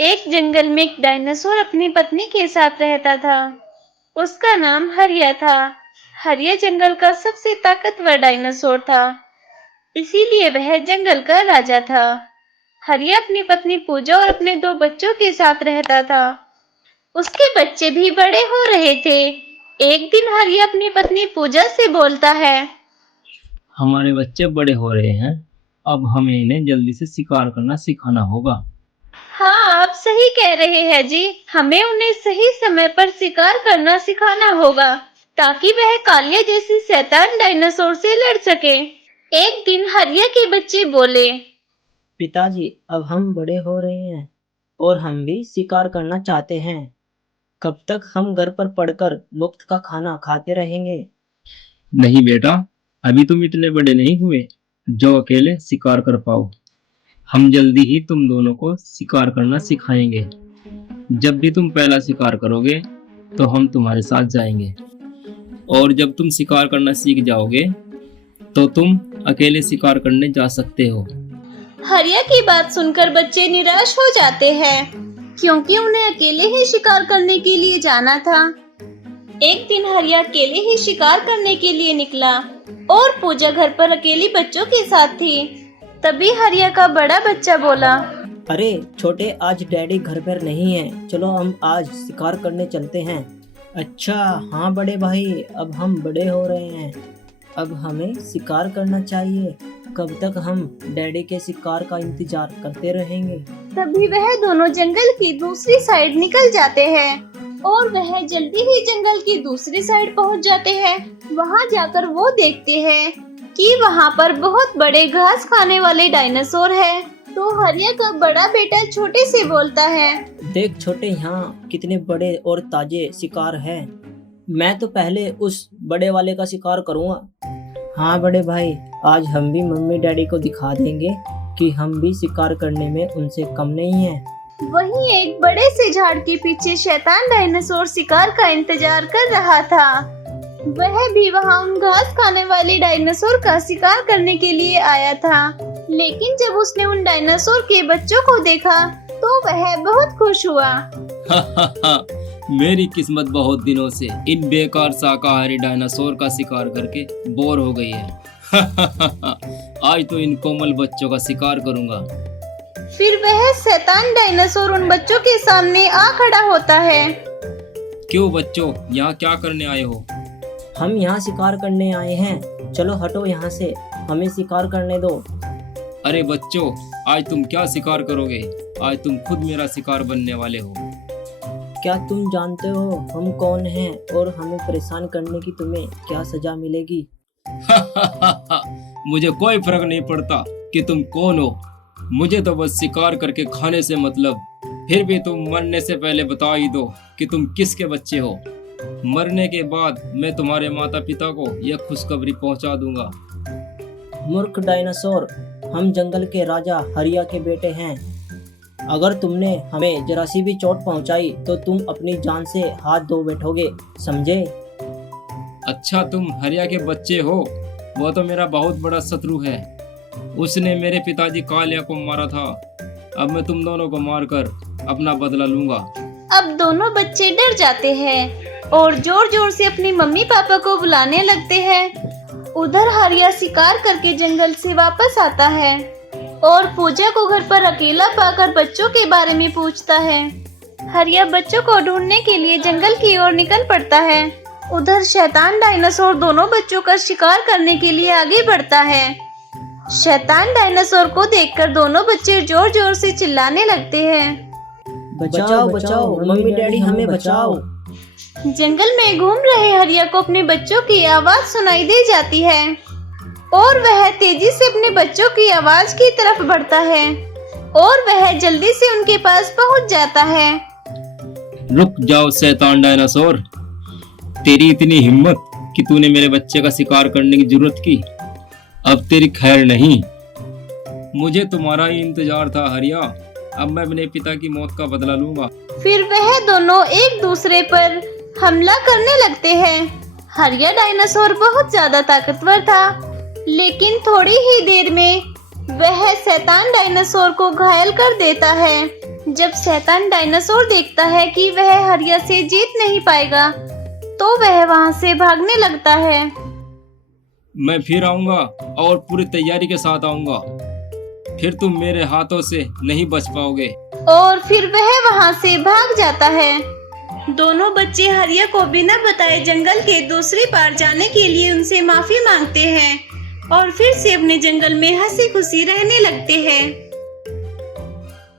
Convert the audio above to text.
एक जंगल में एक डायनासोर अपनी पत्नी के साथ रहता था। उसका नाम हरिया था। हरिया जंगल का सबसे ताकतवर डायनासोर था, इसीलिए वह जंगल का राजा था। हरिया अपनी पत्नी पूजा और अपने दो बच्चों के साथ रहता था। उसके बच्चे भी बड़े हो रहे थे। एक दिन हरिया अपनी पत्नी पूजा से बोलता है, हमारे बच्चे बड़े हो रहे हैं, अब हमें इन्हें जल्दी से शिकार करना सिखाना होगा। हाँ, आप सही कह रहे हैं जी। हमें उन्हें सही समय पर शिकार करना सिखाना होगा, ताकि वह कालिया जैसी शैतान डायनासोर से लड़ सके। एक दिन हरिया के बच्चे बोले, पिताजी, अब हम बड़े हो रहे हैं और हम भी शिकार करना चाहते हैं। कब तक हम घर पर पढ़कर मुफ्त का खाना खाते रहेंगे? नहीं बेटा, अभी तुम इतने बड़े नहीं हुए जो अकेले शिकार कर पाओ। हम जल्दी ही तुम दोनों को शिकार करना सिखाएंगे। जब भी तुम पहला शिकार करोगे तो हम तुम्हारे साथ जाएंगे, और जब तुम शिकार करना सीख जाओगे तो तुम अकेले शिकार करने जा सकते हो। हरिया की बात सुनकर बच्चे निराश हो जाते हैं, क्योंकि उन्हें अकेले ही शिकार करने के लिए जाना था। एक दिन हरिया अकेले ही शिकार करने के लिए निकला और पूजा घर पर अकेली बच्चों के साथ थी। तभी हरिया का बड़ा बच्चा बोला, अरे छोटे, आज डैडी घर पर नहीं है, चलो हम आज शिकार करने चलते हैं। अच्छा हाँ बड़े भाई, अब हम बड़े हो रहे हैं, अब हमें शिकार करना चाहिए। कब तक हम डैडी के शिकार का इंतजार करते रहेंगे? तभी वह दोनों जंगल की दूसरी साइड निकल जाते हैं और वह जल्दी ही जंगल की दूसरी साइड पहुंच जाते हैं। वहां जाकर वो देखते हैं कि वहां पर बहुत बड़े घास खाने वाले डायनासोर है। तो हरिया का बड़ा बेटा छोटे से बोलता है, देख छोटे, यहाँ कितने बड़े और ताजे शिकार हैं। मैं तो पहले उस बड़े वाले का शिकार करूँगा। हाँ बड़े भाई, आज हम भी मम्मी डैडी को दिखा देंगे कि हम भी शिकार करने में उनसे कम नहीं है। वहीं एक बड़े से झाड़ के पीछे शैतान डायनासोर शिकार का इंतजार कर रहा था। वह भी वहां उन घास खाने वाले डायनासोर का शिकार करने के लिए आया था। लेकिन जब उसने उन डायनासोर के बच्चों को देखा तो वह बहुत खुश हुआ। मेरी किस्मत बहुत दिनों से इन बेकार शाकाहारी डायनासोर का शिकार करके बोर हो गई है। आज तो इन कोमल बच्चों का शिकार करूंगा। फिर वह शैतान डायनासोर उन बच्चों के सामने आ खड़ा होता है। क्यों बच्चों, यहाँ क्या करने आए हो? हम यहाँ शिकार करने आए हैं, चलो हटो यहाँ से, हमें शिकार करने दो। अरे बच्चों, आज तुम क्या शिकार करोगे? आज तुम खुद मेरा शिकार बनने वाले हो। क्या तुम जानते हो हम कौन हैं और हमें परेशान करने की तुम्हें क्या सजा मिलेगी? मुझे कोई फर्क नहीं पड़ता कि तुम कौन हो, मुझे तो बस शिकार करके खाने से मतलब। फिर भी तुम मरने से पहले बता ही दो कि तुम किसके बच्चे हो। मरने के बाद मैं तुम्हारे माता पिता को यह खुशखबरी पहुंचा दूंगा। मूर्ख डायनासोर, हम जंगल के राजा हरिया के बेटे हैं। अगर तुमने हमें जरा सी भी चोट पहुंचाई तो तुम अपनी जान से हाथ धो बैठोगे, समझे? अच्छा, तुम हरिया के बच्चे हो? वो तो मेरा बहुत बड़ा शत्रु है। उसने मेरे पिताजी कालिया को मारा था। अब मैं तुम दोनों को मारकर अपना बदला लूंगा। अब दोनों बच्चे डर जाते हैं और जोर जोर से अपनी मम्मी पापा को बुलाने लगते हैं। उधर हरिया शिकार करके जंगल से वापस आता है और पूजा को घर पर अकेला पाकर बच्चों के बारे में पूछता है। हरिया बच्चों को ढूंढने के लिए जंगल की ओर निकल पड़ता है। उधर शैतान डायनासोर दोनों बच्चों का शिकार करने के लिए आगे बढ़ता है। शैतान डायनासोर को देखकर दोनों बच्चे जोर जोर से चिल्लाने लगते हैं, बचाओ बचाओ, मम्मी डैडी हमें बचाओ। जंगल में घूम रहे हरिया को अपने बच्चों की आवाज सुनाई दे जाती है और वह तेजी से अपने बच्चों की आवाज की तरफ बढ़ता है और वह जल्दी से उनके पास पहुंच जाता है। रुक जाओ शैतान डायनासोर, तेरी इतनी हिम्मत कि तूने मेरे बच्चे का शिकार करने की जरूरत की। अब तेरी खैर नहीं। मुझे तुम्हारा ही इंतजार था हरिया। अब मैं अपने पिता की मौत का बदला लूंगा। फिर वह दोनों एक दूसरे पर हमला करने लगते हैं। हरिया डायनासोर बहुत ज्यादा ताकतवर था, लेकिन थोड़ी ही देर में वह शैतान डायनासोर को घायल कर देता है। जब शैतान डायनासोर देखता है कि वह हरिया से जीत नहीं पाएगा तो वह वहां से भागने लगता है। मैं फिर आऊंगा और पूरी तैयारी के साथ आऊंगा, फिर तुम मेरे हाथों से नहीं बच पाओगे। और फिर वह वहां से भाग जाता है। दोनों बच्चे हरिया को बिना बताए जंगल के दूसरी पार जाने के लिए उनसे माफी मांगते हैं और फिर से अपने जंगल में हंसी खुशी रहने लगते हैं।